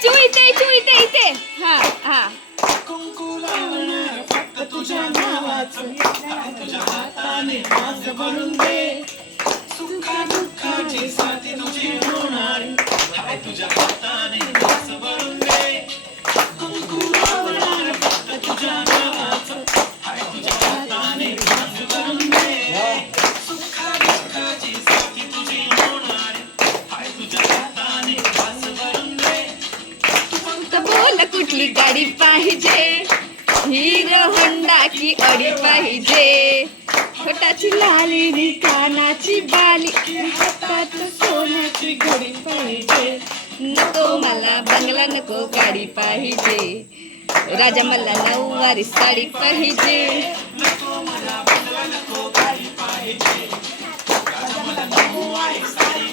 चू इथे इथे हा हा तुझ्या नावाचं तुझ्या हाताने माझं भरून दे सुखा दुःखाची साथी तुझी होणारी हाय तुझ्या हाताने माझं भरून दे कुंकू लावणार फक्त तुझ्या नावाचं हाय तुझ्या हाताने माझं भरून दे सुखा दुःखाची साथी तुझी होणारी हाय तुझ्या हाताने माझं भरून दे तर बोल कुठली गाडी पाहिजे हिरो होंडा की अडी पाहिजे छोटाची लाली कानाची बाली हातात सोन्याची घडी पाहिजे नको मला बंगला नको गाडी पाहिजे राजा मला नऊवारी साडी पाहिजे नको मला बंगला नको गाडी पाहिजे मला नऊवारी साडी